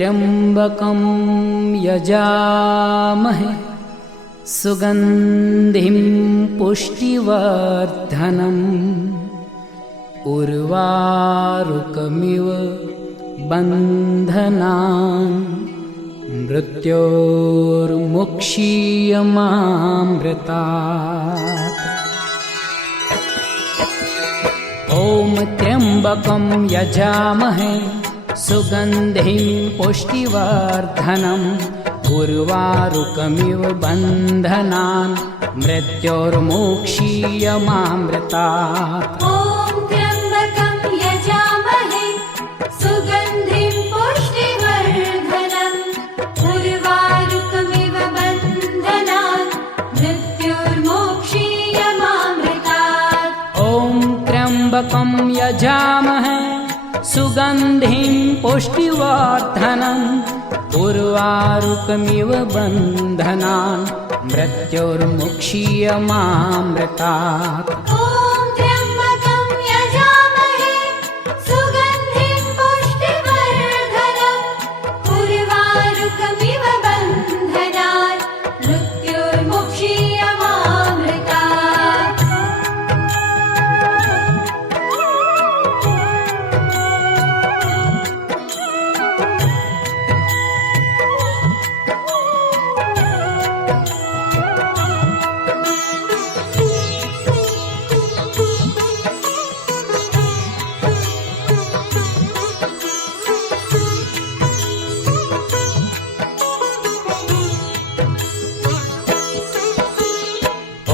त्र्यम्बकं यजामहे सुगन्धिं पुष्टिवर्धनम् उर्वारुकमिव बन्धनान् मृत्योर्मुक्षीयमामृतात्। ॐ त्र्यम्बकं यजामहे सुगन्धिं पुष्टिवर्धनम् उर्वारुकमिव बन्धनान् मृत्योर्मुक्षीयमामृतात्। ॐ त्र्यम्बकं यजामहे सुगन्धिं पुष्टिवर्धनम् उर्वारुकमिव बन्धनान् मृत्योर्मुक्षीयमामृतात्। ॐ त्र्यम्बकं यजामहे सुगन्धिं पुष्टिवर्धनम् उर्वारुकमिव बन्धनान् मृत्योर्मुक्षीयमामृतात्। ॐ त्र्यम्बकं यजामहे सुगन्धिं पुष्टिवर्धनम् उर्वारुकमिव बन्धनान् मृत्योर्मुक्षीयमामृतात्।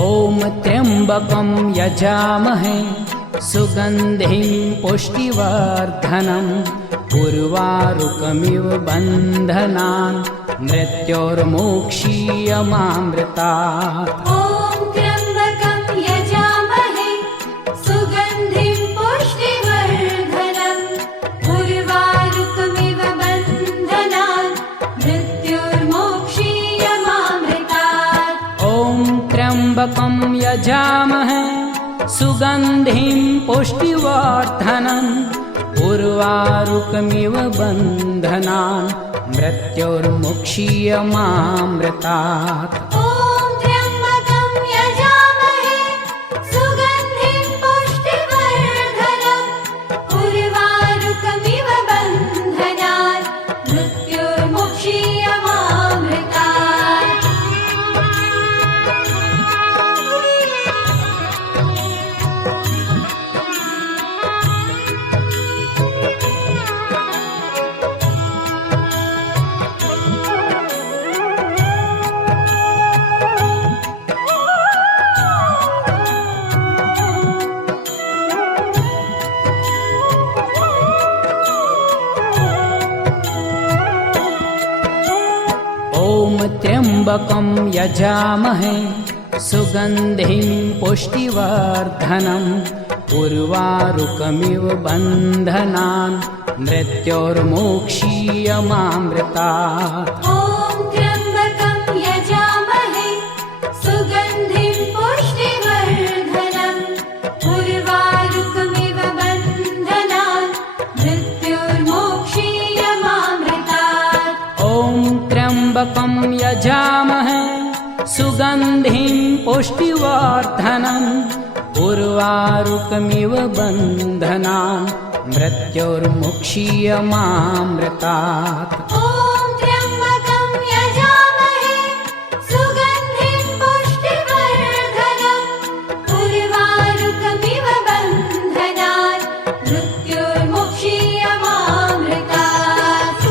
ॐ त्र्यम्बकं यजामहे सुगन्धिं पुष्टिवर्धनम् उर्वारुकमिव बन्धनान् मृत्योर्मुक्षीयमामृतात्। ॐ त्र्यम्बकं यजामहे सुगन्धिं पुष्टिवर्धनम् उर्वारुकमिव बन्धनान् मृत्योर्मुक्षीयमामृतात्। ॐ त्र्यम्बकं यजामहे सुगन्धिं पुष्टिवर्धनम् उर्वारुकमिव बन्धनान् मृत्योर्मुक्षीयमामृतात्। ॐ त्र्यम्बकं यजामहे सुगन्धिं पुष्टिवर्धनम् उर्वारुकमिव बन्धनान् मृत्योर्मुक्षीयमामृतात्। ॐ त्र्यम्बकं यजामहे सुगन्धिं पुष्टिवर्धनम् उर्वारुकमिव बन्धनान् मृत्योर्मुक्षीयमामृतात्। ॐ त्र्यम्बकं यजामहे सुगन्धिं पुष्टिवर्धनम् उर्वारुकमिव बन्धनान् मृत्योर्मुक्षीयमामृतात्। ॐ त्र्यम्बकं यजामहे सुगन्धिं पुष्टिवर्धनम् उर्वारुकमिव बन्धनान् मृत्योर्मुक्षीयमामृतात्। ॐ त्र्यम्बकं यजामहे सुगन्धिं पुष्टिवर्धनम् उर्वारुकमिव बन्धनान् मृत्योर्मुक्षीयमामृतात्।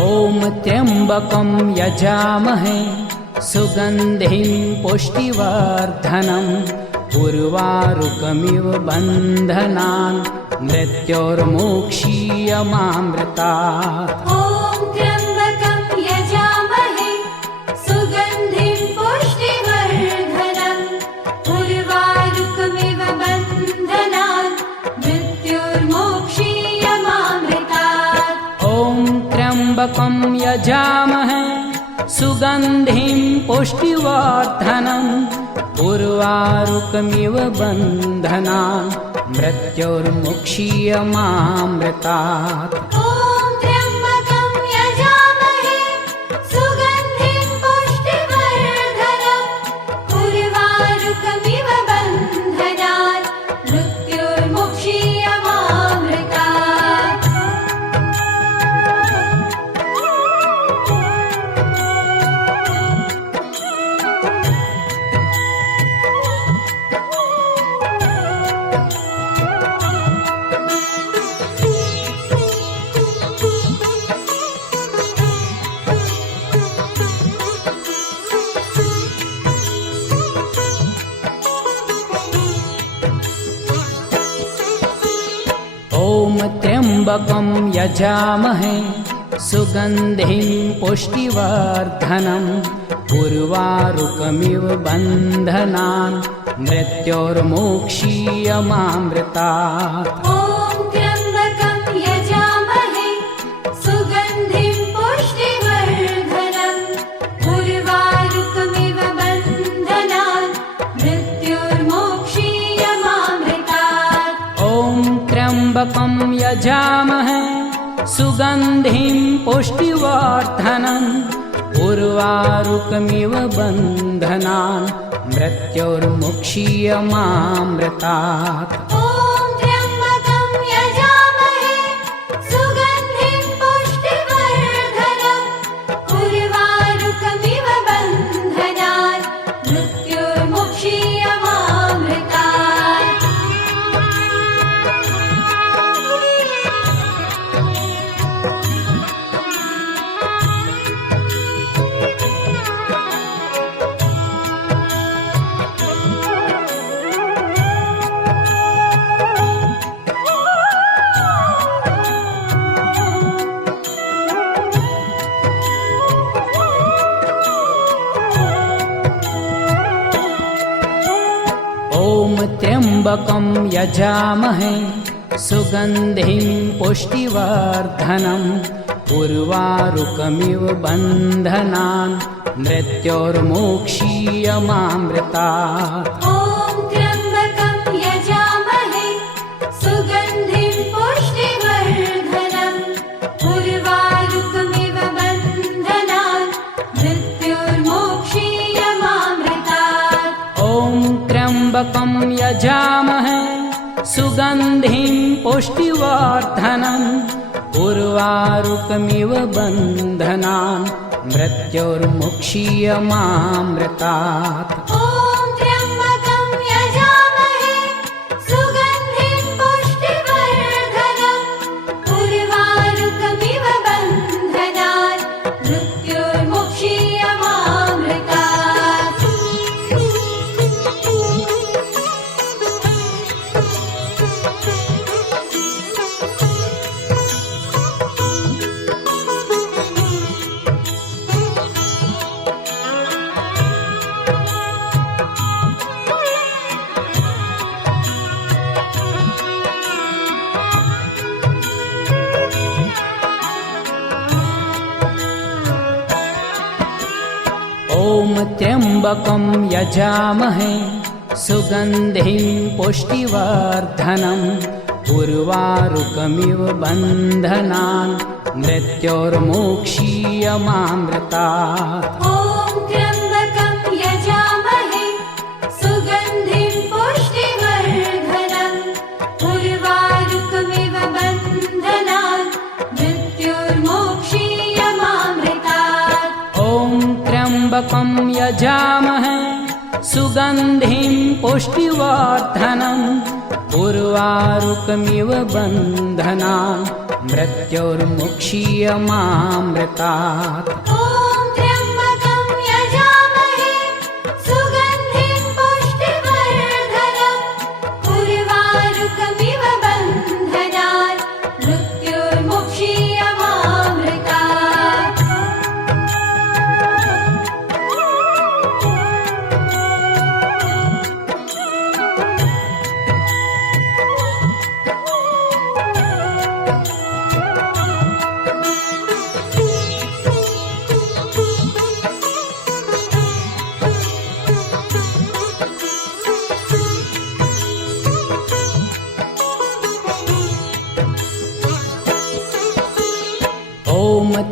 ॐ त्र्यम्बकं यजामहे सुगन्धिं पुष्टिवर्धनम् उर्वारुकमिव बन्धनान् मृत्योर्मुक्षीयमामृतात्। ॐ त्र्यम्बकं यजामहे त्र्यम्बकं यजामहे सुगन्धिं पुष्टिवर्धनम् उर्वारुकमिव बन्धनान् मृत्योर्मुक्षीयमामृतात् ॐ त्र्यम्बकं यजामहे सुगन्धिं पुष्टिवर्धनम् उर्वारुकमिव बन्धनान् मृत्योर्मुक्षीयमामृतात् ॐ त्र्यम्बकं यजामहे सुगन्धिं पुष्टिवर्धनम् उर्वारुकमिव बन्धनान् मृत्योर्मुक्षीयमामृतात् ॐ त्र्यम्बकं यजामहे सुगन्धिं पुष्टिवर्धनम् उर्वारुकमिव बन्धनान् मृत्योर्मुक्षीयमामृतात् ॐ त्र्यम्बकं यजामहे सुगन्धिं पुष्टिवर्धनम् उर्वारुकमिव बन्धनान् मृत्योर्मुक्षीयमामृतात् ॐ त्र्यम्बकं यजामहे सुगन्धिं पुष्टिवर्धनम् उर्वारुकमिव बन्धनान् मृत्योर्मुक्षीयमामृतात् ॐ त्र्यम्बकं यजामहे सुगन्धिं पुष्टिवर्धनम् उर्वारुकमिव बन्धनान् मृत्योर्मुक्षीयमामृतात् ॐ त्र्यम्बकं यजामहे सुगन्धिं पुष्टिवर्धनम् उर्वारुकमिव बन्धनान् मृत्योर्मुक्षीयमामृतात् ॐ त्र्यम्बकं यजामहे सुगन्धिं पुष्टिवर्धनम् उर्वारुकमिव बन्धनान् मृत्योर्मुक्षीयमामृतात् ॐ त्र्यम्बकं यजामहे सुगन्धिं पुष्टिवर्धनम् उर्वारुकमिव बन्धनान् मृत्योर्मुक्षीयमामृतात् ॐ त्र्यम्बकं यजामहे सुगन्धिं पुष्टिवर्धनम् उर्वारुकमिव बन्धनान् मृत्योर्मुक्षीयमामृतात् ॐ त्र्यम्बकं यजामहे सुगन्धिं पुष्टिवर्धनम् उर्वारुकमिव बन्धनान् मृत्योर्मुक्षीयमामृतात् ॐ त्र्यम्बकं यजामहे सुगन्धिं पुष्टिवर्धनम् उर्वारुकमिव बन्धनान् मृत्योर्मुक्षीयमामृतात् ॐ त्र्यम्बकं यजामहे सुगन्धिं पुष्टिवर्धनम् उर्वारुकमिव बन्धनान् मृत्योर्मुक्षीयमामृतात् ॐ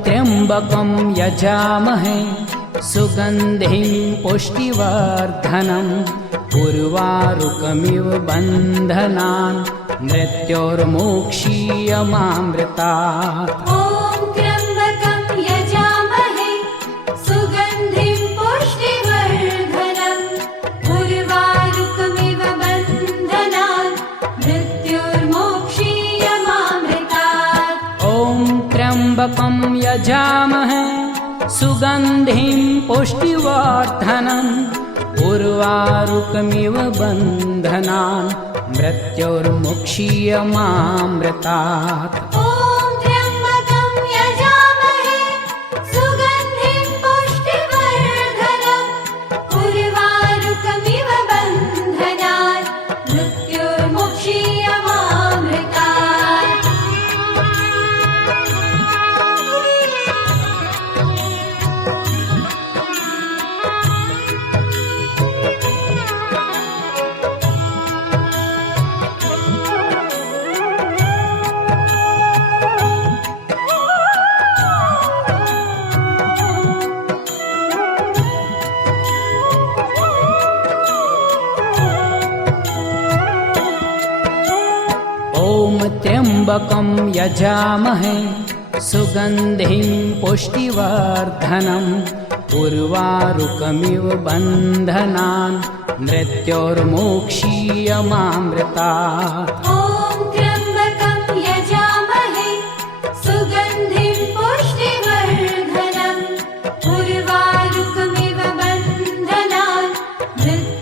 त्र्यम्बकं यजामहे सुगन्धिं पुष्टिवर्धनम् उर्वारुकमिव बन्धनान् मृत्योर्मोक्षीयमामृतात् ॐ त्र्यम्बकं यजामहे सुगन्धिं पुष्टिवर्धनम् उर्वारुकमिव बन्धनान् मृत्योर्मोक्षीयमामृतात् ॐ त्र्यम्बकं यजामहे सुगन्धिं पुष्टिवर्धनम् उर्वारुकमिव बन्धनान् मृत्योर्मुक्षीयमामृतात् ॐ त्र्यम्बकं यजामहे सुगन्धिं पुष्टिवर्धनम् उर्वारुकमिव बन्धनान् मृत्योर्मुक्षीयमामृतात् ॐ त्र्यम्बकं यजामहे सुगन्धिं पुष्टिवर्धनम् उर्वारुकमिव बन्धनान् मृत्योर्मोक्षीयमामृतात्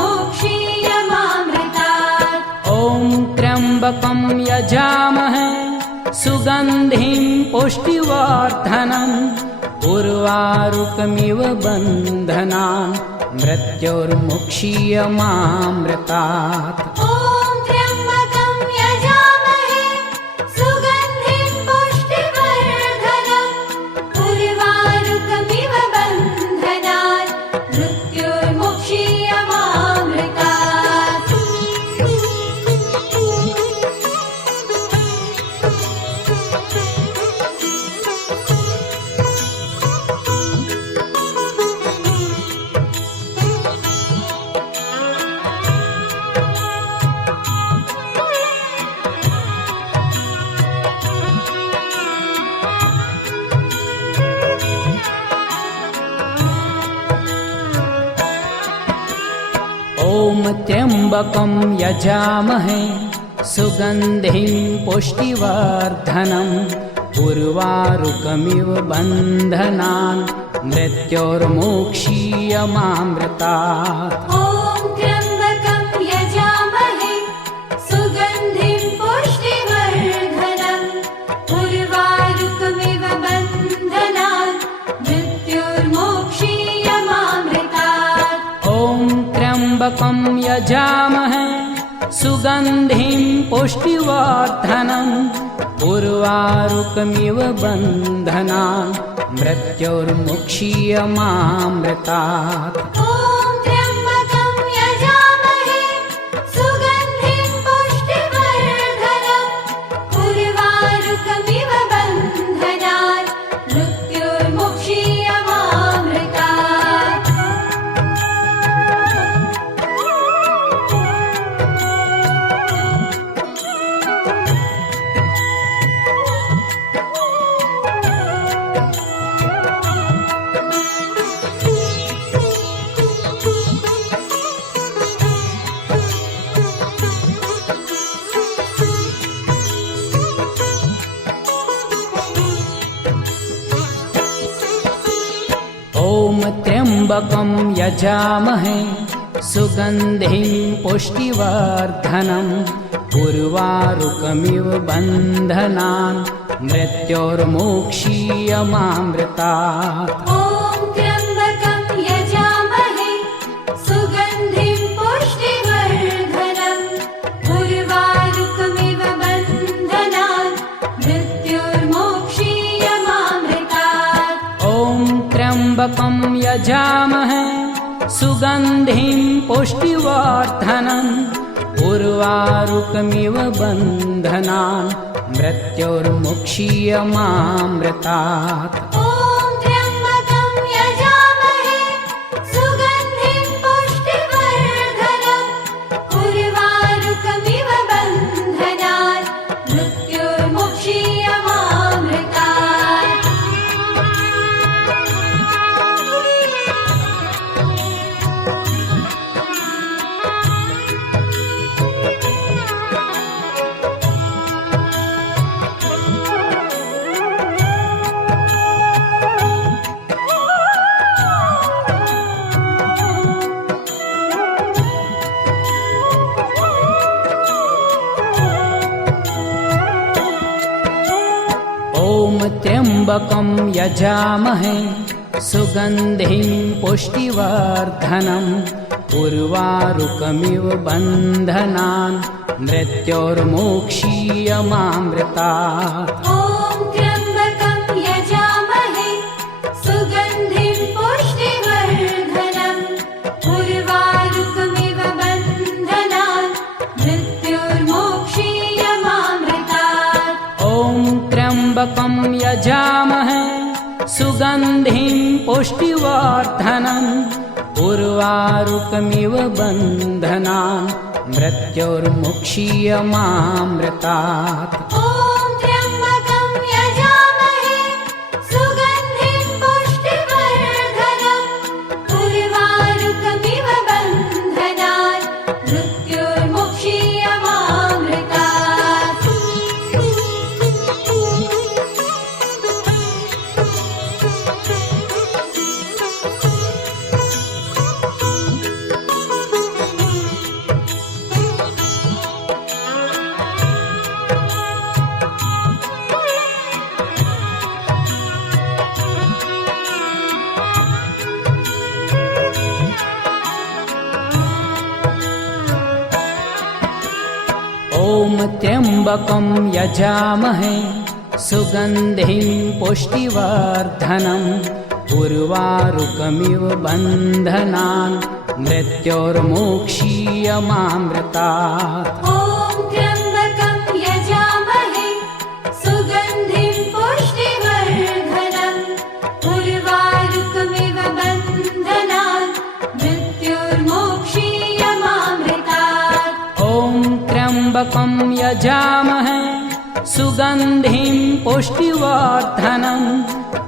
ॐ त्र्यम्बकं यजामहे सुगन्धिं पुष्टिवर्धनम् उर्वारुकमिव बन्धनान् मृत्योर्मोक्षीयमामृतात् ॐ त्र्यम्बकं यजामहे सुगन्धिं पुष्टिवर्धनम् उर्वारुकमिव बन्धनान् मृत्योर्मुक्षीयमामृतात् ॐ त्र्यम्बकं यजामहे सुगन्धिं पुष्टिवर्धनम् उर्वारुकमिव बन्धनान् मृत्योर्मुक्षीयमामृतात् ॐ त्र्यम्बकं यजामहे सुगन्धिं पुष्टिवर्धनम् उर्वारुकमिव बन्धनान् मृत्योर्मोक्षीयमामृतात् ॐ त्र्यम्बकं यजामहे सुगन्धिं पुष्टिवर्धनम् उर्वारुकमिव बन्धनान् मृत्योर्मोक्षीयमामृतात् ॐ त्र्यम्बकं यजामहे सुगन्धिं पुष्टिवर्धनम् उर्वारुकमिव बन्धनान् मृत्योर्मुक्षीयमामृतात् ॐ त्र्यम्बकं यजामहे सुगन्धिं पुष्टिवर्धनम् उर्वारुकमिव बन्धनान् मृत्योर्मुक्षीयमामृतात् ॐ त्र्यम्बकं यजामहे सुगन्धिं पुष्टिवर्धनम् उर्वारुकमिव बन्धनान् मृत्योर्मुक्षीयमामृतात् ॐ त्र्यम्बकं यजामहे सुगन्धिं पुष्टिवर्धनम् उर्वारुकमिव बन्धनान् मृत्योर्मोक्षीयमामृतात् ॐ त्र्यम्बकं यजामहे सुगन्धिं पुष्टिवर्धनम् उर्वारुकमिव बन्धनान् मृत्योर्मुक्षीयमामृतात्। ॐ त्र्यम्बकं यजामहे सुगन्धिं पुष्टिवर्धनम् उर्वारुकमिव बन्धनात् मृत्योर्मुक्षीयमामृतात्। ॐ त्र्यम्बकं यजामहे सुगन्धिं पुष्टिवर्धनम् उर्वारुकमिव बन्धनान् मृत्योर्मुक्षीयमामृतात्। ॐ त्र्यम्बकं यजामहे सुगन्धिं पुष्टिवर्धनम् उर्वारुकमिव बन्धनान् मृत्योर्मुक्षीयमामृतात्। ॐ त्र्यम्बकं यजामहे सुगन्धिं पुष्टिवर्धनम् उर्वारुकमिव बन्धनान् मृत्योर्मुक्षीयमामृतात्। ॐ त्र्यम्बकं यजामहे सुगन्धिं पुष्टिवर्धनम् उर्वारुकमिव बन्धनान् मृत्योर्मुक्षीयमामृतात्। ॐ त्र्यम्बकं यजामहे सुगन्धिं पुष्टिवर्धनम् उर्वारुकमिव बन्धनान् मृत्योर्मुक्षीयमामृतात्। ॐ त्र्यम्बकं यजामहे सुगन्धिं पुष्टिवर्धनम् उर्वारुकमिव बन्धनान् मृत्योर्मुक्षीयमामृतात्। ॐ त्र्यम्बकं यजामहे सुगन्धिं पुष्टिवर्धनम्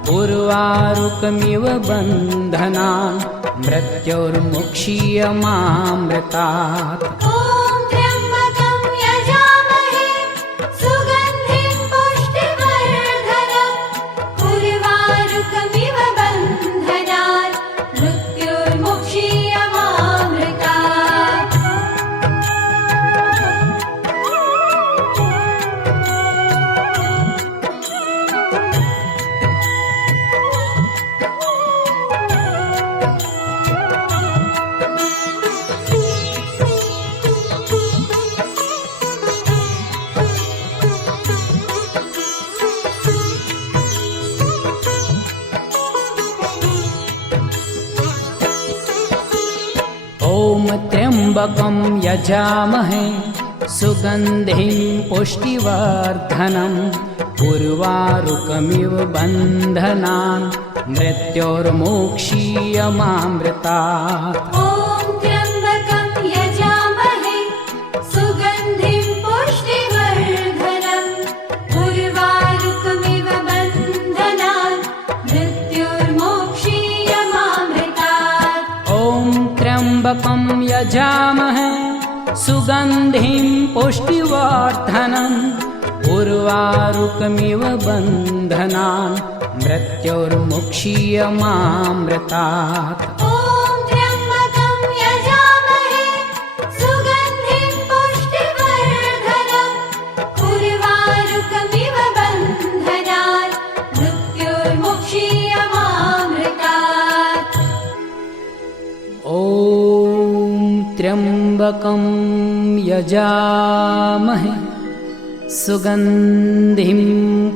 उर्वारुकमिव बन्धनान् मृत्योर्मुक्षीयमामृतात्। ॐ त्र्यम्बकं यजामहे सुगन्धिं पुष्टिवर्धनम् उर्वारुकमिव बन्धनान् मृत्योर्मुक्षीयमामृतात्। ॐ त्र्यम्बकं यजामहे सुगन्धिं पुष्टिवर्धनम् उर्वारुकमिव बन्धनान् मृत्योर्मुक्षीयमामृतात्। ॐ त्र्यम्बकं यजामहे सुगन्धिं पुष्टिवर्धनम् उर्वारुकमिव बन्धनान् मृत्योर्मुक्षीयमामृतात्। ॐ त्र्यम्बकं यजामहे सुगन्धिं पुष्टिवर्धनम् उर्वारुकमिव बन्धनान् मृत्योर्मुक्षीयमामृतात्। ॐ त्र्यम्बकं यजामहे सुगन्धिं पुष्टिवर्धनम् उर्वारुकमिव बन्धनान् मृत्योर्मुक्षीयमामृतात्। ॐ त्र्यम्बकं यजामहे सुगन्धिं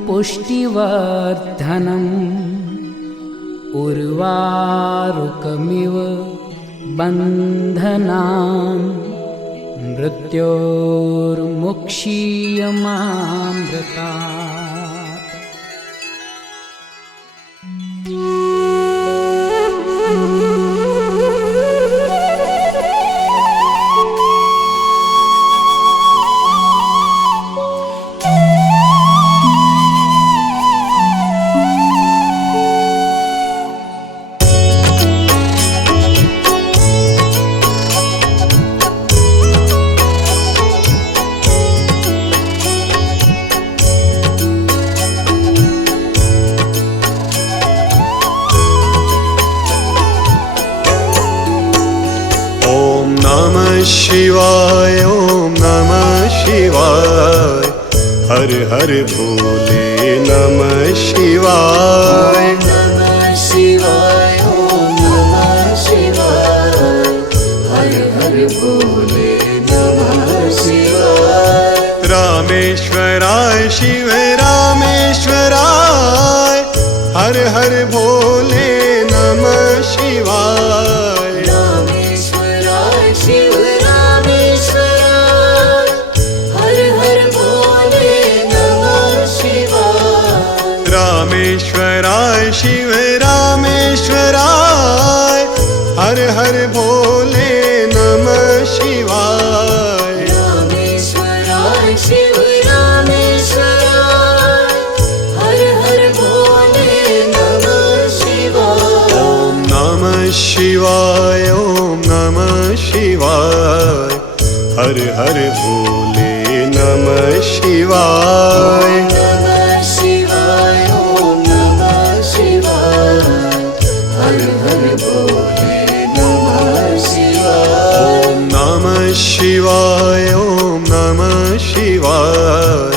पुष्टिवर्धनम् उर्वारुकमिव बन्धनान् मृत्योर्मुक्षीयमामृतात् शिवाय ओम नमः शिवाय हर हर भोले नमः शिवाय नमः शिवाय ओम नमः शिवाय हर हर भोले नमः शिवाय रामेश्वराय शिव रामेश्वराय हर हर भोले नमः शिवाय रामेश्वराय शिव रामेश्वराय हर हर भोले नमः शिवाय रामेश्वराय शिव रामेश्वराय हर हर भोले नमः शिवाय रामेश्वराय शिव रामेश्वराय हर हर भोले नमः शिवाय ओम नमः शिवाय ओम नमः शिवाय हर हर भोले नमः शिवाय नमः शिवाय ओम नमः शिवाय हर हर भोले नमः शिवाय ओम नमः शिवाय ओम नमः शिवाय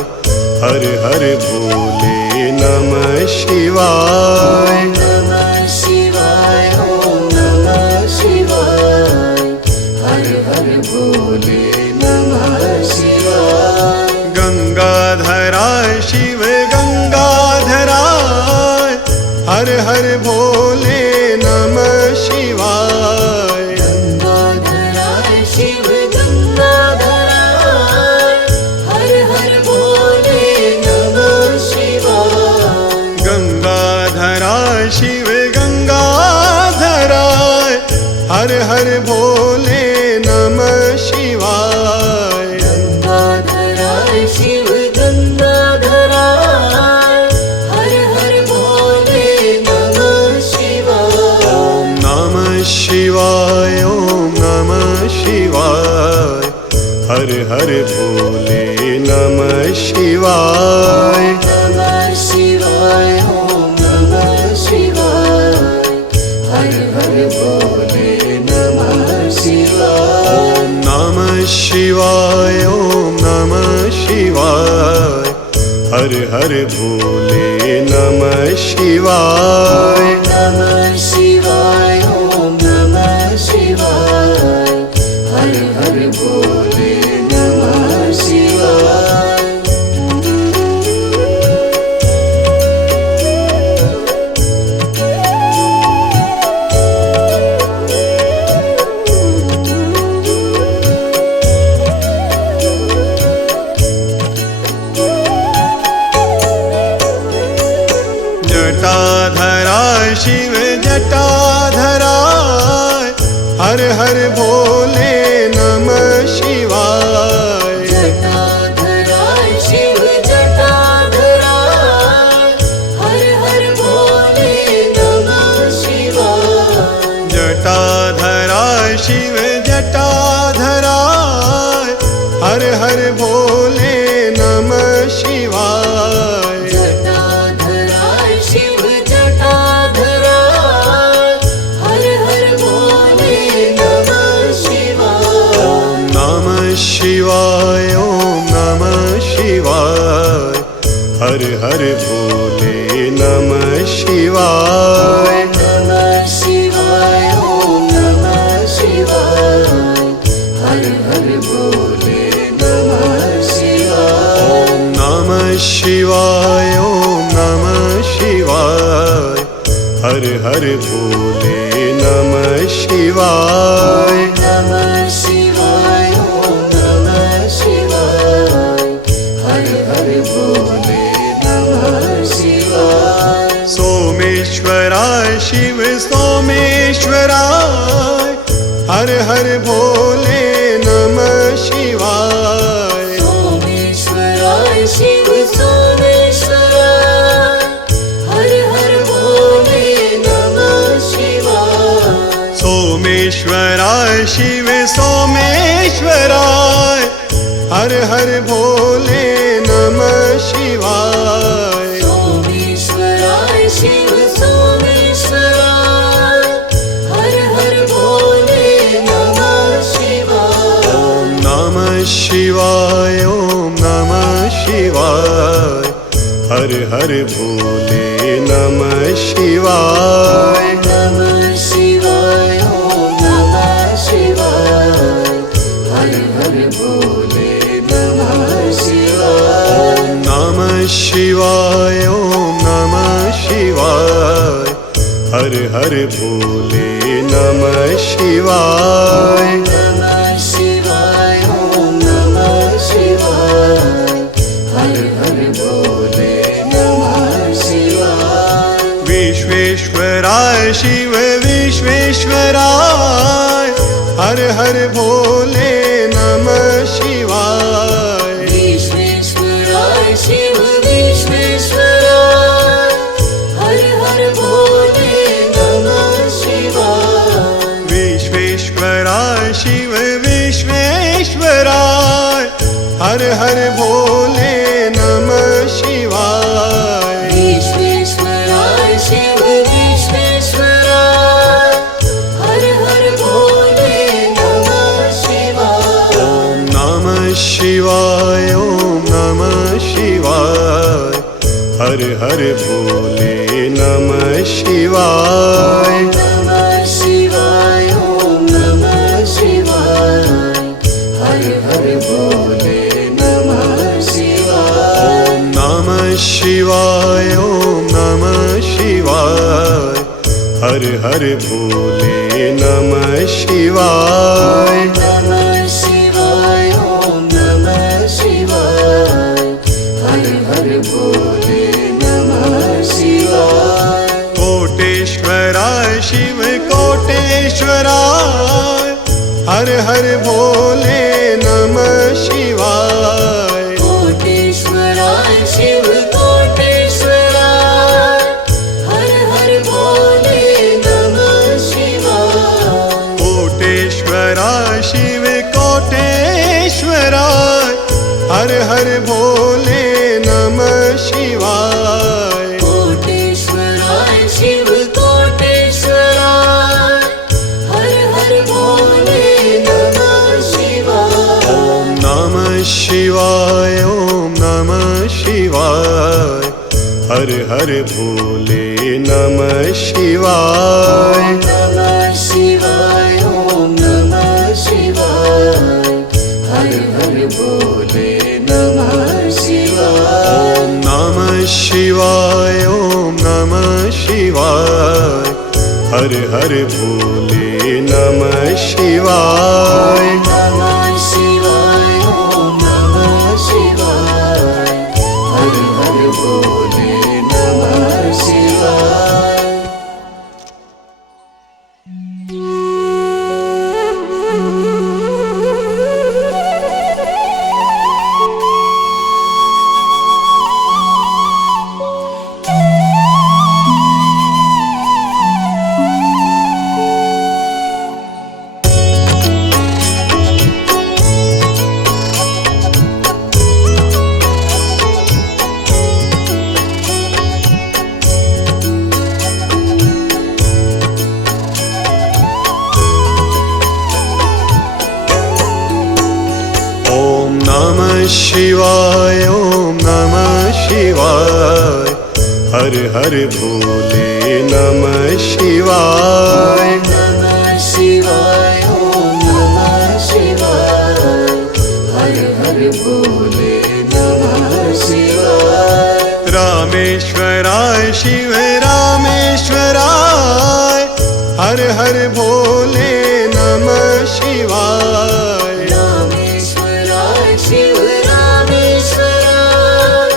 हर हर भोले नमः शिवाय नमः शिवाय ओम नमः शिवाय हर हर भोले नमः शिवाय गंगाधराय शिव गंगाधराय हर हर भोले नमः शिवाय गंगाधराय शिव गंगाधराय हर हर भोले नमः शिवाय गंगाधराय शिव गंगाधराय हर हर भोले नमः शिवाय गंगाधराय शिव गंगाधराय हर हर भोले नमः शिवाय ओम नमः शिवाय ओम नमः शिवाय हर हर भोले नमः शिवाय नमः शिवाय ओम नमः शिवाय हर हर भोले नमः शिवाय ओम नमः शिवाय ओम नमः शिवाय हर हर भोले नमः शिवाय नमः शिवाय ओम नमः शिवाय हर हर भोले नमः शिवाय जटाधराय शिव जटाधराय हर हर भोले नमः शिवाय जटाधराय शिव जटाधराय हर हर भोले नमः शिवाय जटाधराय शिव जटाधराय हर हर भोले नमः शिवाय जटाधराय शिव जटाधराय हर हर भोले नमः शिवाय ओम नमः शिवाय ओम नमः शिवाय हर हर भोले नमः शिवाय नमः शिवाय ओम नमः शिवाय हर हर भोले नमः शिवाय ओम नमः शिवाय ओम नमः शिवाय हर हर भोले नमः शिवाय नमः शिवाय ओम भोले नमः शिवाय। सोमेश्वराय शिव सोमेश्वराय हर हर भोले नमः शिवाय। सोमेश्वराय शिव सोमेश्वराय हर हर भोले नमः शिवाय। सोमेश्वराय शिव सोमेश्वराय हर हर भोले नमः शिवाय। सोमेश्वराय शिव सोमेश्वराय हर हर भोले नमः शिवाय। ॐ नमः शिवाय ॐ नमः शिवाय हर हर भोले नमः शिवाय। नमः शिवाय ॐ नमः शिवाय हर हर भोले नमः शिवाय। ॐ नमः शिवाय ॐ नमः शिवाय हर हर भोले नमः शिवाय। नमः शिवाय ॐ नमः शिवाय हर हर भोले नमः शिवाय। विश्वेश्वराय शिव विश्वेश्वराय हर हर भोले नमः शिवाय। विश्वेश्वराय शिव विश्वेश्वराय हर हर भोले नमः शिवाय। विश्वेश्वराय शिव विश्वेश्वराय हर हर भोले नमः शिवाय। विश्वेश्वराय शिव विश्वेश्वराय हर हर भोले नमः शिवाय। ॐ नमः शिवाय ॐ नमः शिवाय हर हर भोले नमः शिवाय। नमः शिवाय ॐ नमः शिवाय हर हर भोले नमः शिवाय। ॐ नमः शिवाय ॐ नमः शिवाय हर हर भोले नमः शिवाय। नमः शिवाय ॐ नमः शिवाय हर हर भोले नमः शिवाय। कोटेश्वराय शिव कोटेश्वराय हर हर भोले नमः शिवाय। कोटेश्वराय शिव कोटेश्वराय हर हर भोले नमः शिवाय। कोटेश्वराय शिव कोटेश्वराय हर हर भोले नमः शिवाय। कोटेश्वराय शिव कोटेश्वराय हर हर भोले नमः शिवाय। ॐ नमः शिवाय ॐ नमः शिवाय हर हर भोले नमः शिवाय। नमः शिवाय ॐ नमः शिवाय हर हर भोले नमः शिवाय। ॐ नमः शिवाय ॐ नमः शिवाय हर हर भोले नमः शिवाय। नमः शिवाय ॐ नमः शिवाय हर हर भोले नमः शिवाय। शिवाय ॐ नमः शिवाय हर हर भोले नमः शिवाय। नमः शिवाय ॐ नमः शिवाय हर हर भोले नमः शिवाय। रामेश्वराय शिव रामेश्वराय हर हर भोले नमः शिवाय। रामेश्वराय शिव रामेश्वराय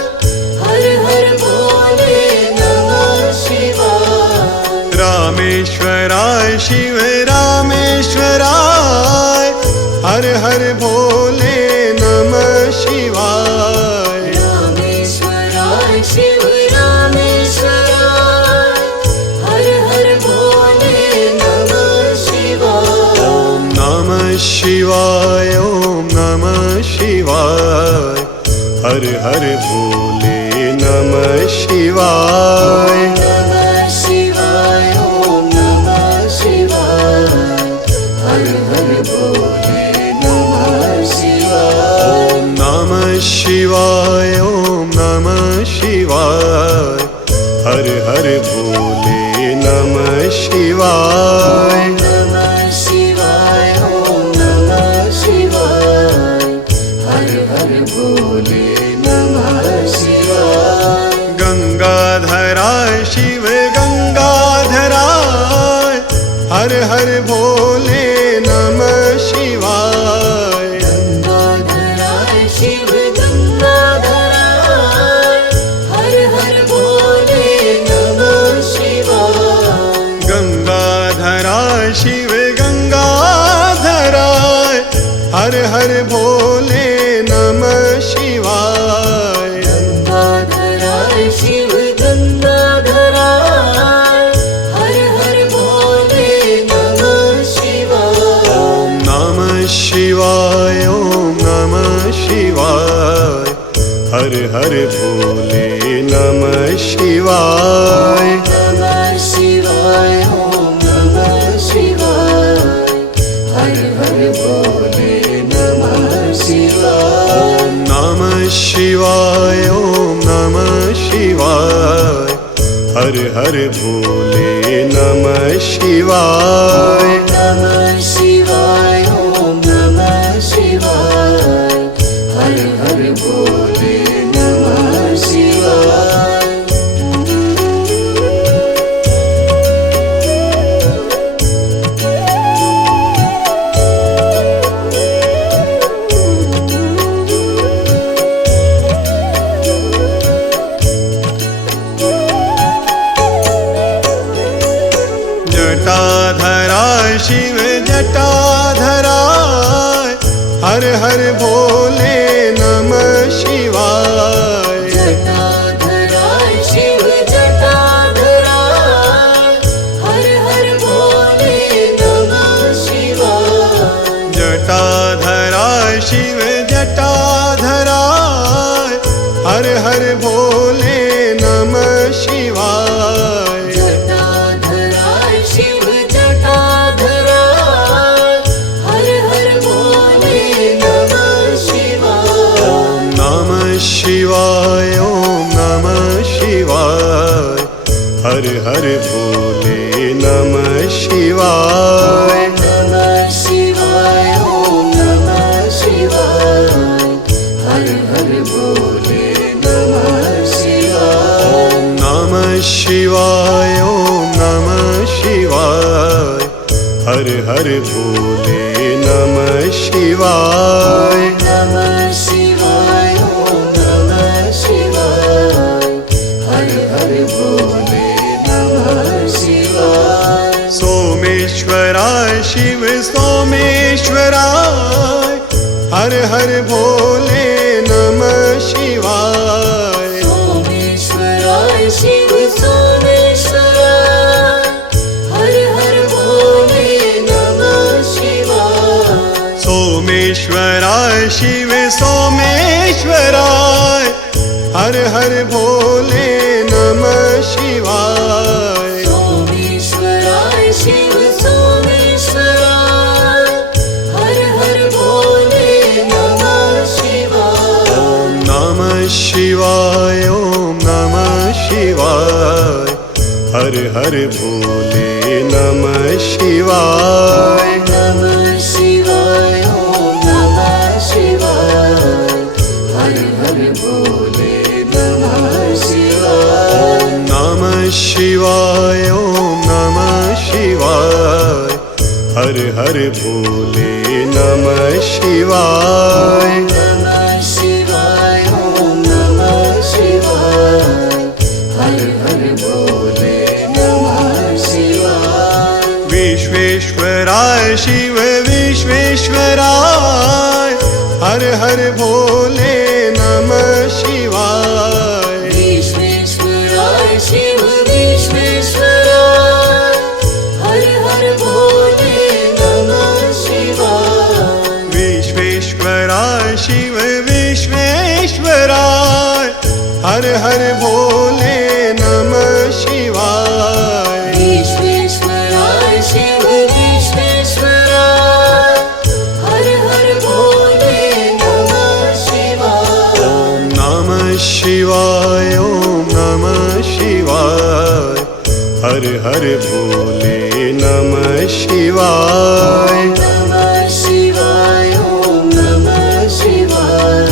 शिवाय शिव रामेश्वराय हर हर भोले नमः शिवाय ॐ नमः शिवाय ॐ नमः शिवाय हर हर भोले नमः शिवाय नमः शिवाय ॐ नमः शिवाय हर हर भोले नमः शिवाय ॐ नमः शिवाय ॐ नमः शिवाय हर हर भोले नमः शिवाय नमः शिवाय ॐ नमः शिवाय हर हर भोले नमः शिवाय गंगाधराय शिव गंगाधराय हर हर भोले नमः शिवाय गंगाधराय शिव गंगाधराय हर हर भोले नमः शिवाय गंगाधराय शिव गंगाधराय हर हर भोले नमः शिवाय गंगाधराय शिव गंगाधराय हर हर भोले नमः शिवाय ॐ नमः शिवाय ॐ नमः शिवाय हर हर भोले नमः शिवाय नमः शिवाय ॐ नमः शिवाय हर हर भोले नमः शिवाय ॐ नमः शिवाय ॐ नमः शिवाय हर हर भोले नमः शिवाय नमः शिवाय ॐ नमः शिवाय हर हर भोले नमः शिवाय जटाधराय शिव जटाधराय हर हर भोले नमः शिवाय जटाधराय शिव जटाधराय हर हर भोले नमः शिवाय जटाधराय शिव जटाधराय हर हर भोले नमः शिवाय जटाधराय शिव जटाधराय हर हर भोले नमः शिवाय ॐ नमः शिवाय ॐ नमः शिवाय हर हर भोले नमः शिवाय नमः शिवाय ॐ नमः शिवाय हर हर भोले नमः शिवाय ॐ नमः शिवाय ॐ नमः शिवाय हर हर भोले नमः शिवाय नमः शिवाय ॐ नमः शिवाय हर हर भोले नमः शिवाय सोमेश्वराय शिव सोमेश्वराय हर हर भोले नमः शिवाय सोमेश्वराय शिव सोमेश्वराय हर हर भोले नमः शिवाय सोमेश्वराय शिव सोमेश्वराय हर हर भोले नमः शिवाय सोमेश्वराय शिव सोमेश्वराय हर हर भोले नमः शिवाय ॐ नमः शिवाय ॐ नमः शिवाय हर हर भोले नमः शिवाय नमः शिवाय ॐ नमः शिवाय हर हर भोले नमः शिवाय ॐ नमः शिवाय ॐ नमः शिवाय हर हर भोले नमः शिवाय नमः शिवाय ॐ नमः शिवाय हर हर भोले नमः शिवाय विश्वेश्वराय शिव विश्वेश्वराय हर हर भोले नमः शिवाय हर हर भोले नमः शिवाय। विश्वेश्वराय शिव विश्वेश्वराय हर हर भोले नमः शिवाय। ॐ नमः शिवाय ॐ नमः शिवाय हर हर भोले नमः शिवाय। नमः शिवाय ॐ नमः शिवाय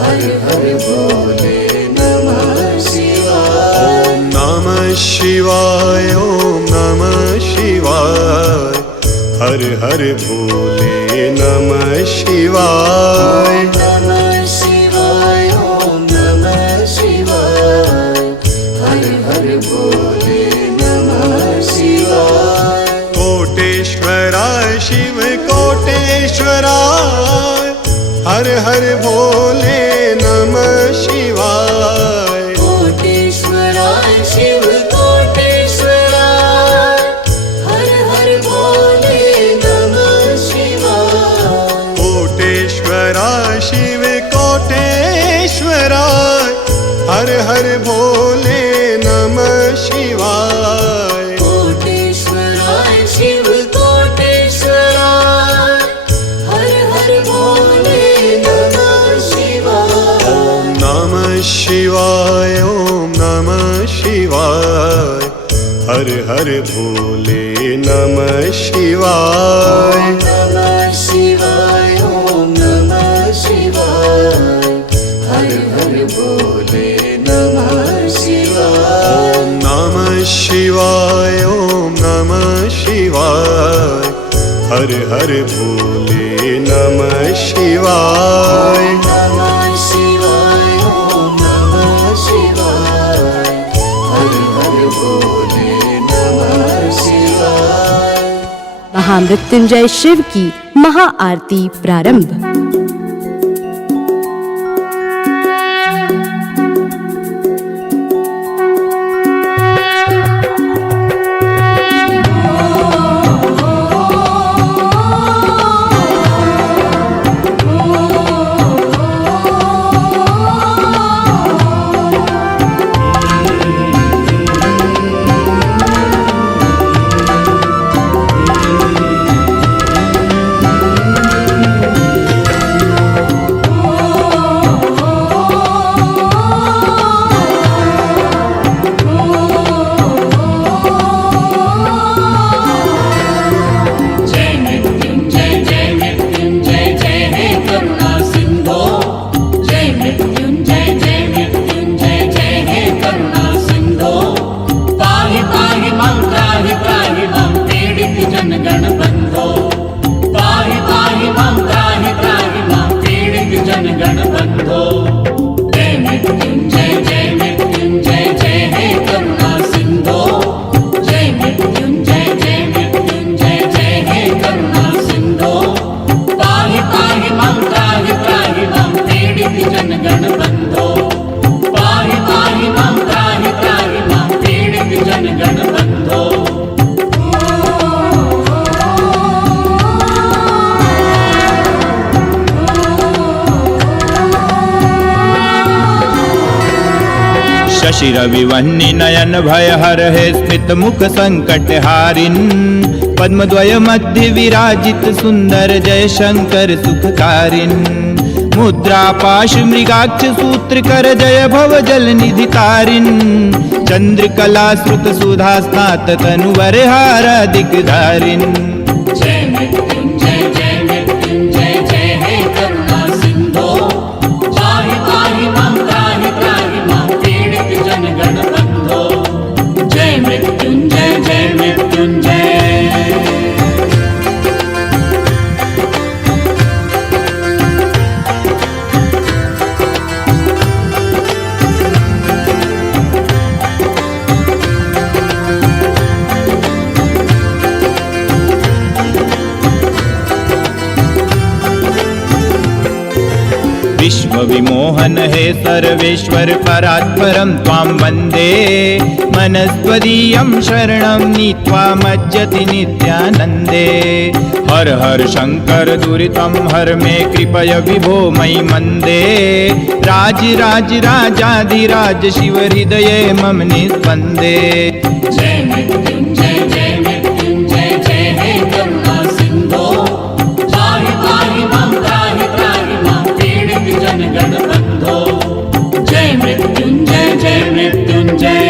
हर हर भोले नमः शिवाय। ॐ नमः शिवाय ॐ नमः शिवाय हर हर भोले नमः शिवाय। नमः शिवाय ॐ नमः शिवाय हर हर भोले नमः शिवाय। कोटेश्वराय शिव कोटेश्वराय हर हर भोले नमः शिवाय। कोटेश्वराय शिव कोटेश्वराय हर हर भोले नमः शिवाय। कोटेश्वराय शिव कोटेश्वराय हर हर भोले नमः शिवाय। कोटेश्वराय शिव कोटेश्वराय हर हर भोले नमः शिवाय। ॐ नमः शिवाय ॐ नमः शिवाय हर हर भोले नमः शिवाय। नमः शिवाय ॐ नमः शिवाय हर हर भोले नमः शिवाय। ॐ नमः शिवाय ॐ नमः शिवाय हर हर भोले नमः शिवाय। नमः शिवाय ॐ नमः शिवाय हर हर भोले नमः शिवाय। महामृत्युंजय शिव की महाआरती प्रारंभ। शशि रवि वह्नि नयन भय हर है स्मित मुख संकट हारिन। पद्मद्वय मध्य विराजित सुंदर जय शंकर सुखकारिन। मुद्रा पाश मृगाक्ष सूत्र कर जय भव जल निधि तारिन। चंद्रकला श्रुत सुधा स्नात तनुवर हारा दिग्धारिन। जय मृत्युंजय जय हे करुणा सिंधो पाहि पाहि मां त्राहि त्राहि मां पीडित जन गण बंधो। जय मृत्युंजय जय मृत्युंजय। विश्वविमोहन हे सर्वेश्वर परात्परं त्वां वन्दे मनस्त्वदीयं शरणं नीत्वा मज्जति नित्यानन्दे हर हर शङ्कर दुरितं हर मे कृपय विभो मयि मन्दे राज राजाधिराज शिव हृदये मम निस्पन्दे जय मृत्युंजय जय हे करुणा सिंधो पाहि पाहि मां त्राहि मां पीडित जन गण बंधो जय मृत्युंजय जय मृत्युंजय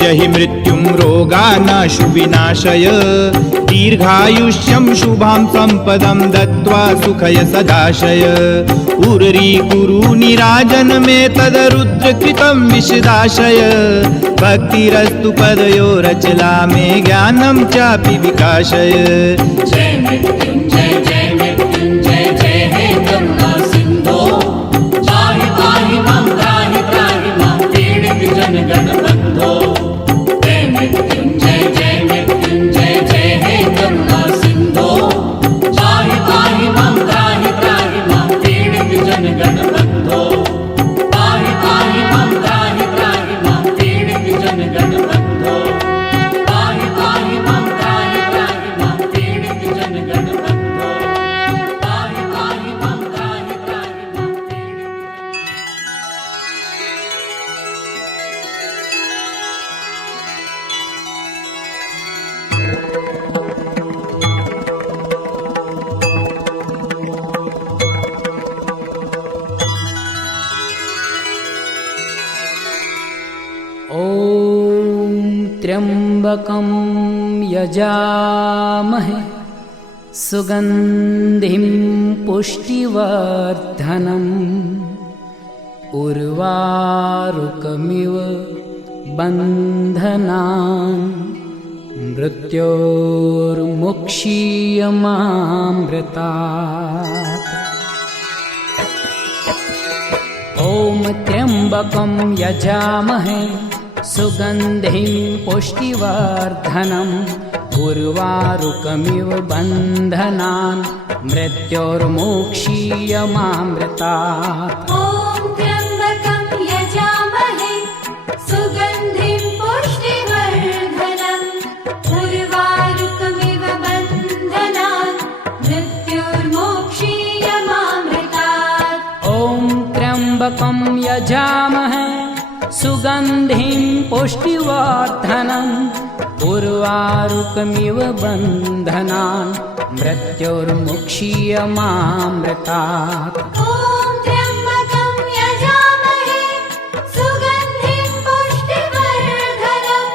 जहि मृत्युं रोगानाशु विनाशय दीर्घायुष्यं शुभां सम्पदं दत्त्वा सुखय सदाशय उर्रीकुरु निराजन मे तदरुद्रकृतं विशदाशय भक्तिरस्तु पदयोरचला मे ज्ञानं चापि विकाशय जय मृत्युंजय जय हे करुणा सिंधो पाहि पाहि मां त्राहि मां पीडित जन गण बंधो जय मृत्युंजय जय हे करुणा सिंधो पाहि पाहि मां त्राहि मां पीडित जन गण बंधो पाहि पाहि मां त्राहि मां पीडित जन गण बंधो पाहि पाहि मां त्राहि मां पीडित जन गण बंधो पाहि पाहि मां त्राहि मां पीडित ॐ त्र्यम्बकं यजामहे सुगन्धिं पुष्टिवर्धनम् उर्वारुकमिव बन्धनान् मृत्योर्मुक्षीयमामृतात् ॐ त्र्यम्बकं यजामहे सुगन्धिं पुष्टिवर्धनम् उर्वारुकमिव बन्धनान् मृत्योर्मुक्षीयमामृतात् ॐ त्र्यम्बकं यजामहे सुगन्धिं पुष्टिवर्धनम् उर्वारुकमिव बन्धनान् मृत्योर्मोक्षीयमामृतात् ॐ त्र्यम्बकं यजामहे सुगन्धिं पुष्टिवर्धनम् उर्वारुकमिव बन्धनान् मृत्योर्मुक्षीयमामृतात् ॐ त्र्यम्बकं यजामहे सुगन्धिं पुष्टिवर्धनम्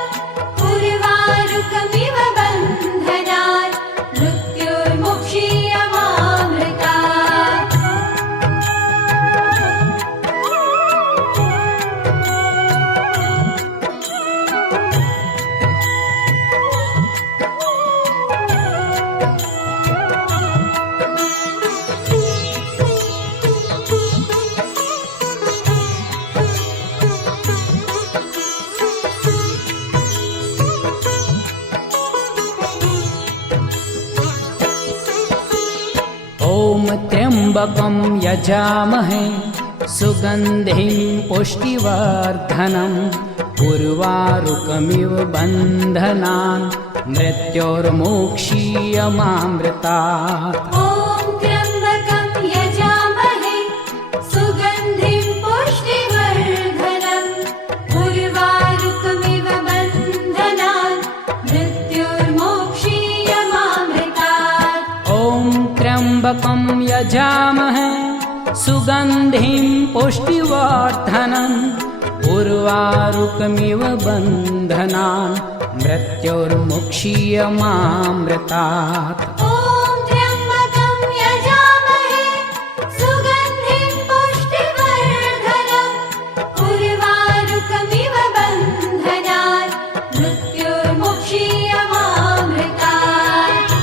उर्वारुकमिव बन्धनान् मृत्योर्मुक्षीयमामृतात् ॐ त्र्यम्बकं यजामहे सुगन्धिं पुष्टिवर्धनम् उर्वारुकमिव बन्धनान् मृत्योर्मुक्षीयमामृतात् ॐ त्र्यम्बकं यजामहे सुगन्धिं पुष्टिवर्धनम् उर्वारुकमिव बन्धनान् मृत्योर्मोक्षीयमामृतात् ॐ त्र्यम्बकं यजामहे सुगन्धिं पुष्टिवर्धनम् उर्वारुकमिव बन्धनान् मृत्योर्मुक्षीयमामृतात् ॐ त्र्यम्बकं यजामहे सुगन्धिं पुष्टिवर्धनम् उर्वारुकमिव बन्धनान् मृत्योर्मुक्षीयमामृतात्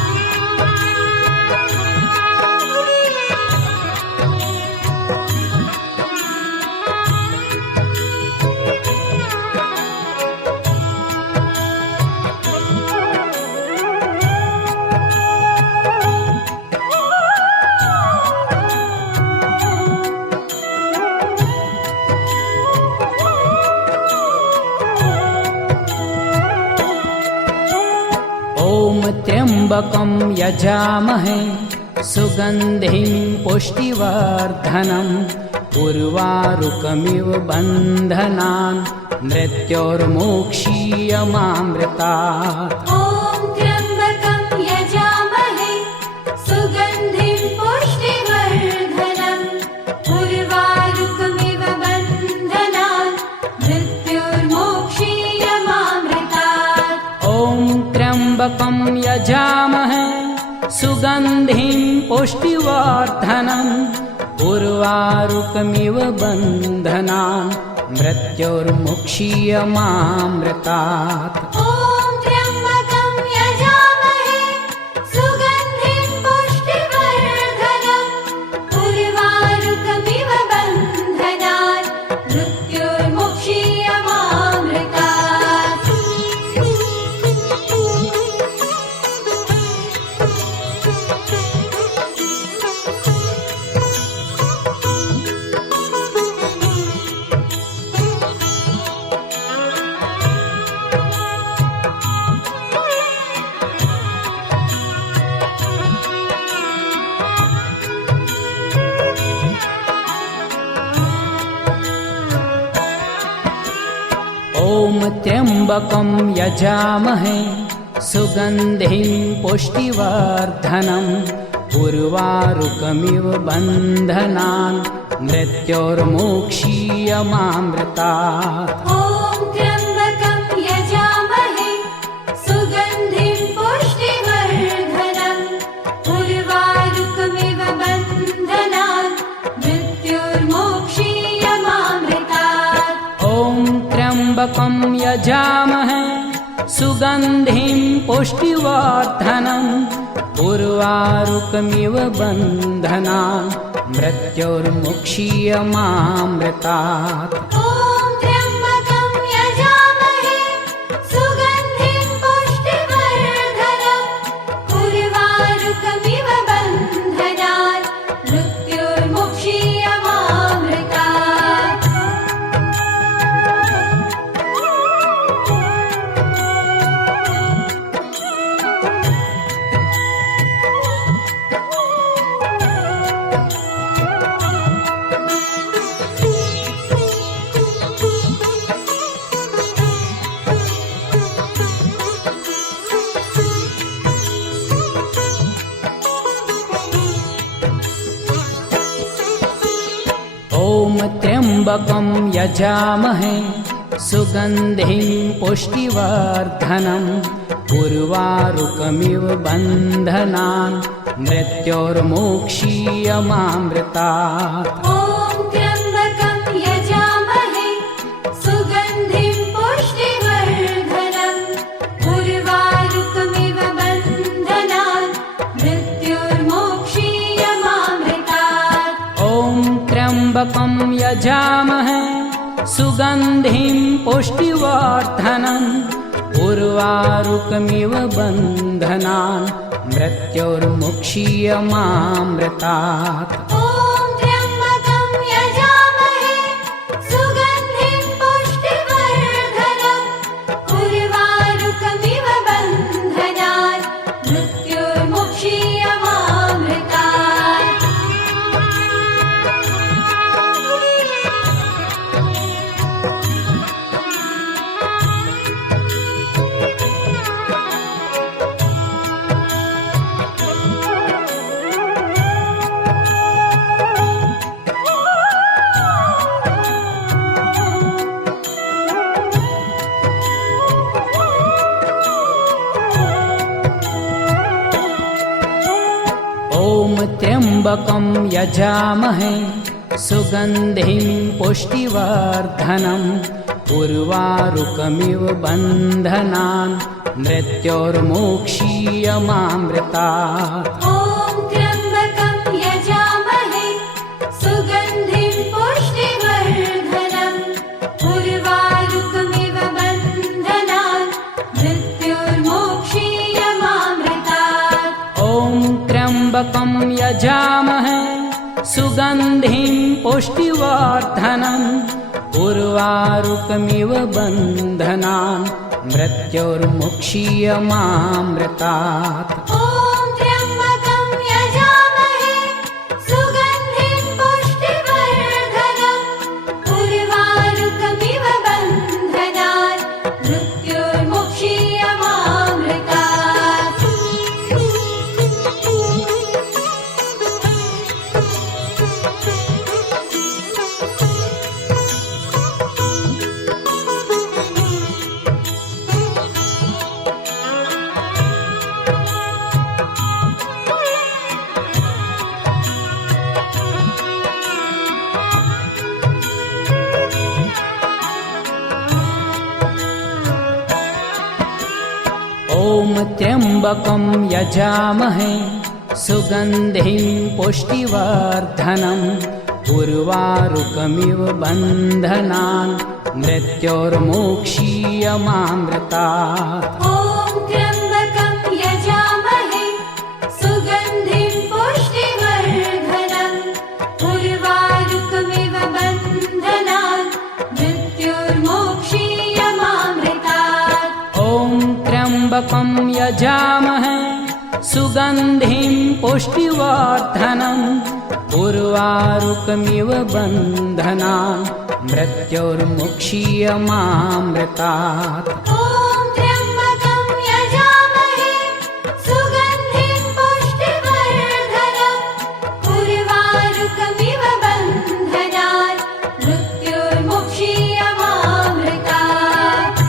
त्र्यम्बकं यजामहे सुगन्धिं पुष्टिवर्धनम् उर्वारुकमिव बन्धनान् मृत्योर्मोक्षीयमामृतात् ॐ त्र्यम्बकं यजामहे सुगन्धिं पुष्टिवर्धनम् उर्वारुकमिव बन्धनान् मृत्योर्मोक्षीयमामृतात् ॐ त्र्यम्बकं यजामहे सुगन्धिं पुष्टिवर्धनम् उर्वारुकमिव बन्धनान् मृत्योर्मुक्षीयमामृतात् ॐ त्र्यम्बकं यजामहे सुगन्धिं पुष्टिवर्धनम् उर्वारुकमिव बन्धनान् मृत्योर्मुक्षीयमामृतात् ॐ त्र्यम्बकं यजामहे सुगन्धिं पुष्टिवर्धनम् उर्वारुकमिव बन्धनान् मृत्योर्मोक्षीयमामृतात् ॐ त्र्यम्बकं यजामहे सुगन्धिं पुष्टिवर्धनम् उर्वारुकमिव बन्धनान् मृत्योर्मोक्षीयमामृतात् ॐ त्र्यम्बकं यजामहे सुगन्धिं पुष्टिवर्धनम् उर्वारुकमिव बन्धनान् मृत्योर्मुक्षीयमामृतात् ॐ त्र्यम्बकं यजामहे सुगन्धिं पुष्टिवर्धनम् उर्वारुकमिव बन्धनान् मृत्योर्मुक्षीयमामृतात् ॐ त्र्यम्बकं यजामहे सुगन्धिं पुष्टिवर्धनम् उर्वारुकमिव बन्धनान् मृत्योर्मोक्षीयमामृतात् ॐ त्र्यम्बकं यजामहे सुगन्धिं पुष्टिवर्धनम् उर्वारुकमिव बन्धनान् मृत्योर्मोक्षीयमामृतात् ॐ त्र्यम्बकं यजामहे सुगन्धिं पुष्टिवर्धनम् उर्वारुकमिव बन्धनान् मृत्योर्मुक्षीयमामृतात् ॐ त्र्यम्बकं यजामहे सुगन्धिं पुष्टिवर्धनम् उर्वारुकमिव बन्धनान् मृत्योर्मुक्षीयमामृतात् ॐ त्र्यम्बकं यजामहे सुगन्धिं पुष्टिवर्धनम् उर्वारुकमिव बन्धनान् मृत्योर्मोक्षीयमामृतात् ॐ त्र्यम्बकं यजामहे सुगन्धिं पुष्टिवर्धनम् उर्वारुकमिव बन्धनान् मृत्योर्मोक्षीयमामृतात् ॐ त्र्यम्बकं यजामहे सुगन्धिं पुष्टिवर्धनम् उर्वारुकमिव बन्धनान् मृत्योर्मुक्षीयमामृतात् ॐ त्र्यम्बकं यजामहे सुगन्धिं पुष्टिवर्धनम् उर्वारुकमिव बन्धनात् मृत्योर्मुक्षीयमामृतात् ॐ त्र्यम्बकं यजामहे सुगन्धिं पुष्टिवर्धनम् उर्वारुकमिव बन्धनान् मृत्योर्मुक्षीयमामृतात् ॐ त्र्यम्बकं यजामहे सुगन्धिं पुष्टिवर्धनम् उर्वारुकमिव बन्धनान् मृत्योर्मुक्षीयमामृतात् ॐ त्र्यम्बकं यजामहे सुगन्धिं पुष्टिवर्धनम् उर्वारुकमिव बन्धनान् मृत्योर्मुक्षीयमामृतात् ॐ त्र्यम्बकं यजामहे सुगन्धिं पुष्टिवर्धनम् उर्वारुकमिव बन्धनान् मृत्योर्मुक्षीयमामृतात्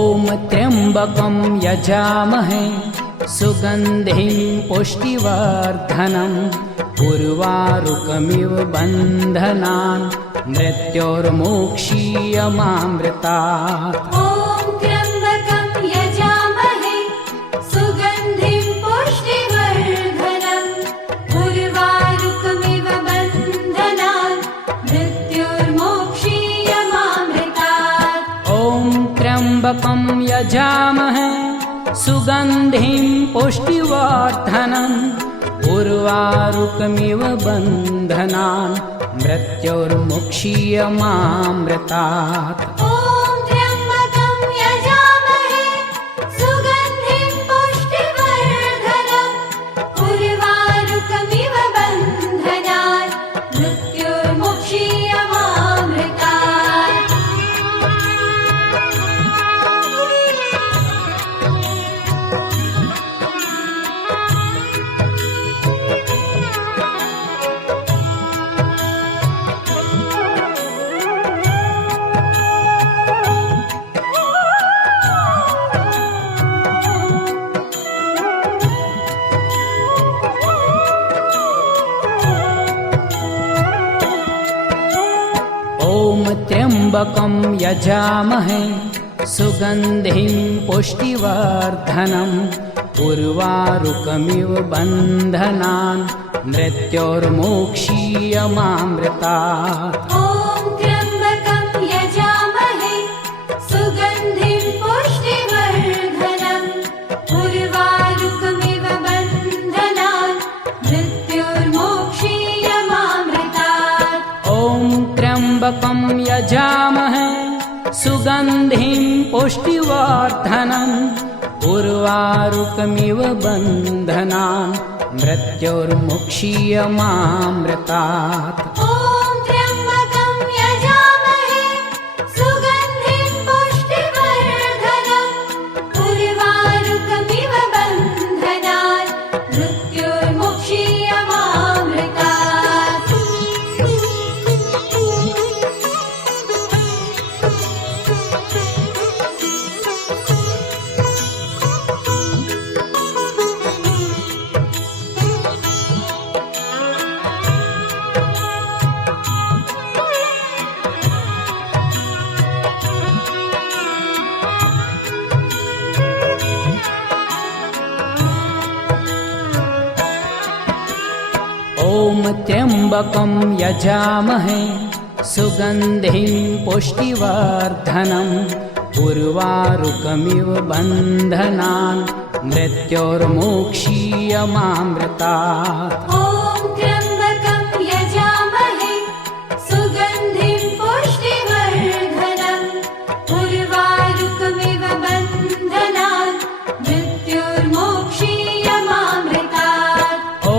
ॐ त्र्यम्बकं यजामहे सुगन्धिं पुष्टिवर्धनम् उर्वारुकमिव बन्धनान् मृत्योर्मुक्षीयमामृतात् ॐ त्र्यम्बकं यजामहे सुगन्धिं पुष्टिवर्धनम् उर्वारुकमिव बन्धनान् मृत्योर्मुक्षीयमामृतात् ॐ त्र्यम्बकं यजामहे सुगन्धिं पुष्टिवर्धनम् उर्वारुकमिव बन्धनान् मृत्योर्मुक्षीयमामृतात् ॐ त्र्यम्बकं यजामहे सुगन्धिं पुष्टिवर्धनम् उर्वारुकमिव बन्धनान् मृत्योर्मुक्षीयमामृतात् ॐ त्र्यम्बकं यजामहे सुगन्धिं पुष्टिवर्धनम् उर्वारुकमिव बन्धनान् मृत्योर्मुक्षीयमामृतात् ॐ त्र्यम्बकं यजामहे सुगन्धिं पुष्टिवर्धनम् उर्वारुकमिव बन्धनान् मृत्योर्मुक्षीयमामृतात् ॐ त्र्यम्बकं यजामहे सुगन्धिं पुष्टिवर्धनम् उर्वारुकमिव बन्धनान् मृत्योर्मुक्षीयमामृतात् ॐ त्र्यम्बकं यजामहे सुगन्धिं पुष्टिवर्धनम् उर्वारुकमिव बन्धनान् मृत्योर्मुक्षीयमामृतात् ॐ त्र्यम्बकं यजामहे सुगन्धिं पुष्टिवर्धनम् उर्वारुकमिव बन्धनान् मृत्योर्मोक्षीयमामृतात् ॐ त्र्यम्बकं यजामहे सुगन्धिं पुष्टिवर्धनम् उर्वारुकमिव बन्धनान् मृत्योर्मोक्षीयमामृतात् ॐ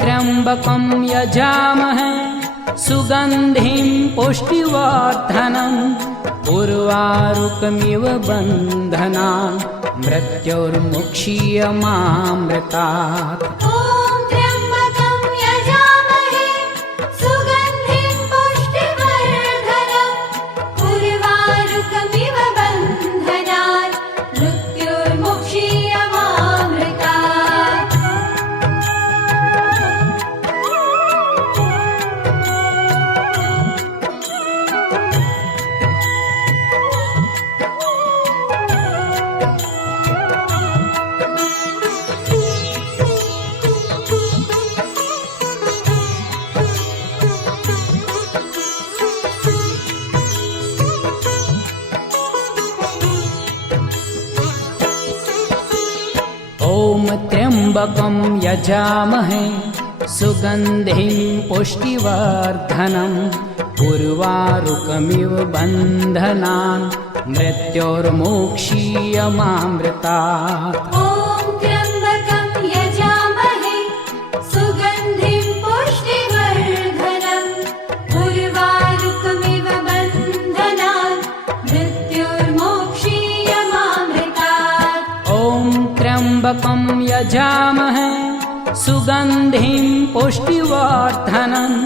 त्र्यम्बकं यजामहे सुगन्धिं पुष्टिवर्धनम् उर्वारुकमिव बन्धनान् मृत्योर्मुक्षीयमामृतात् ॐ त्र्यम्बकं यजामहे सुगन्धिं पुष्टिवर्धनम् उर्वारुकमिव बन्धनान् मृत्योर्मुक्षीयमामृतात् ॐ त्र्यम्बकं यजामहे सुगन्धिं पुष्टिवर्धनम् उर्वारुकमिव बन्धनान् मृत्योर्मोक्षीयमामृतात् ॐ त्र्यम्बकं यजामहे सुगन्धिं पुष्टिवर्धनम् उर्वारुकमिव बन्धनान् मृत्योर्मोक्षीयमामृतात् ॐ त्र्यम्बकं यजामहे सुगन्धिं पुष्टिवर्धनम्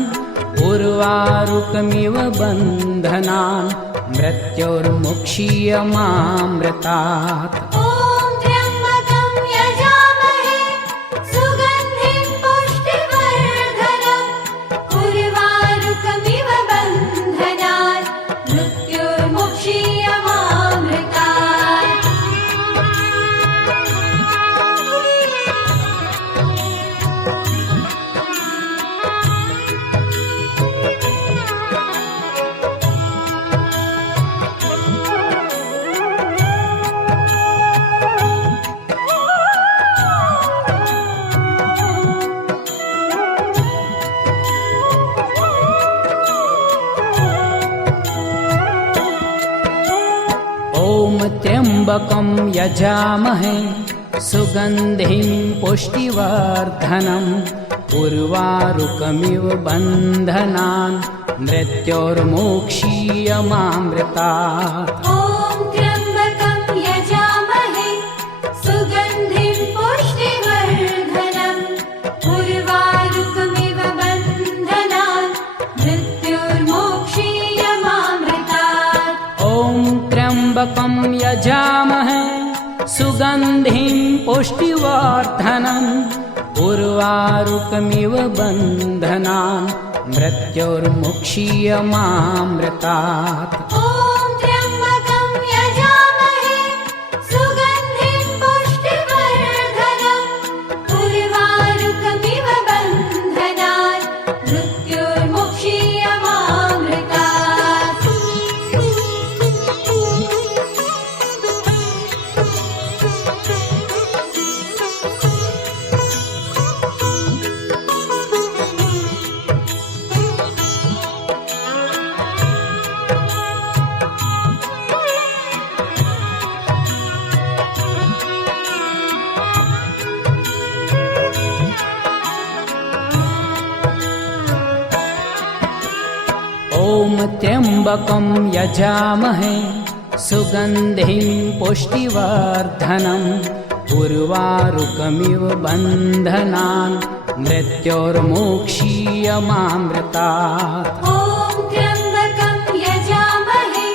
उर्वारुकमिव बन्धनान् मृत्योर्मुक्षीयमामृतात् ॐ त्र्यम्बकं यजामहे सुगन्धिं पुष्टिवर्धनम् उर्वारुकमिव बन्धनान् मृत्योर्मुक्षीयमामृतात् ॐ त्र्यम्बकं यजामहे सुगन्धिं पुष्टिवर्धनम् उर्वारुकमिव बन्धनान् मृत्योर्मोक्षीयमामृतात् ॐ त्र्यम्बकं यजामहे सुगन्धिं पुष्टिवर्धनम् उर्वारुकमिव बन्धनान् मृत्योर्मोक्षीयमामृतात् ॐ त्र्यम्बकं यजामहे सुगन्धिं पुष्टिवर्धनम् उर्वारुकमिव बन्धनान् मृत्योर्मुक्षीयमामृतात् ॐ त्र्यम्बकं यजामहे सुगन्धिं पुष्टिवर्धनम् उर्वारुकमिव बन्धनान् मृत्योर्मुक्षीयमामृतात् ॐ त्र्यम्बकं यजामहे सुगन्धिं पुष्टिवर्धनम् उर्वारुकमिव बन्धनान् मृत्योर्मोक्षीयमामृतात् ॐ त्र्यम्बकं यजामहे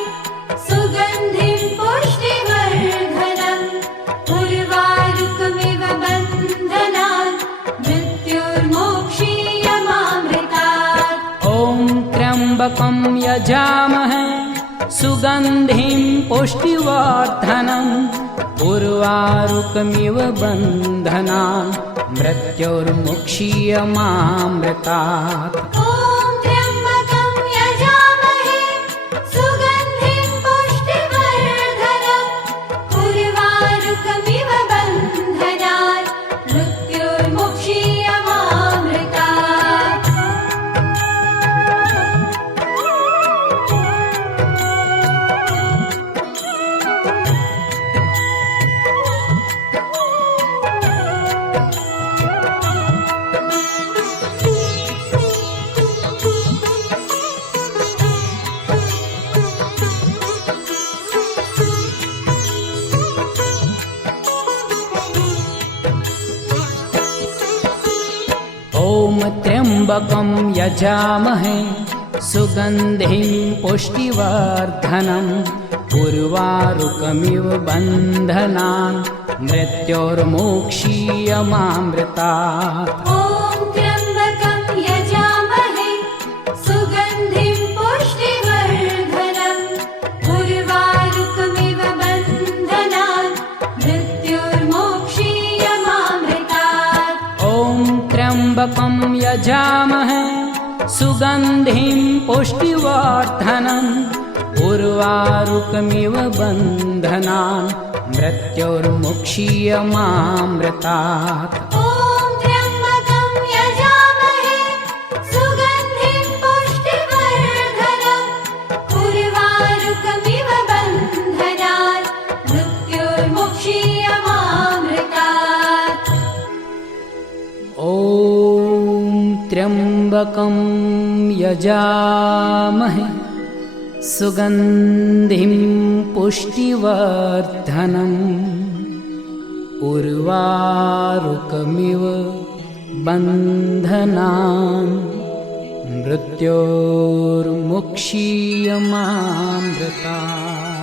सुगन्धिं पुष्टिवर्धनम् उर्वारुकमिव बन्धनान् मृत्योर्मोक्षीयमामृतात् ॐ त्र्यम्बकं यजामहे सुगन्धिं पुष्टिवर्धनम् उर्वारुकमिव बन्धनान् मृत्योर्मुक्षीयमामृतात् ॐ त्र्यम्बकं यजामहे सुगन्धिं पुष्टिवर्धनम् उर्वारुकमिव बन्धनान् मृत्योर्मुक्षीयमामृतात् ॐ त्र्यम्बकं यजामहे सुगन्धिं पुष्टिवर्धनम् उर्वारुकमिव बन्धनान् मृत्योर्मुक्षीयमामृतात् ॐ त्र्यम्बकं यजामहे सुगन्धिं पुष्टिवर्धनम् उर्वारुकमिव बन्धनान् मृत्योर्मुक्षीयमामृतात् ॐ त्र्यम्बकं यजामहे सुगन्धिं पुष्टिवर्धनम् उर्वारुकमिव बन्धनान् मृत्योर्मुक्षीयमामृतात् ॐ त्र्यम्बकं यजामहे सुगन्धिं पुष्टिवर्धनम् उर्वारुकमिव बन्धनान् मृत्योर्मुक्षीयमामृतात् ॐ त्र्यम्बकं यजामहे सुगन्धिं पुष्टिवर्धनम् उर्वारुकमिव बन्धनान् मृत्योर्मुक्षीयमामृतात्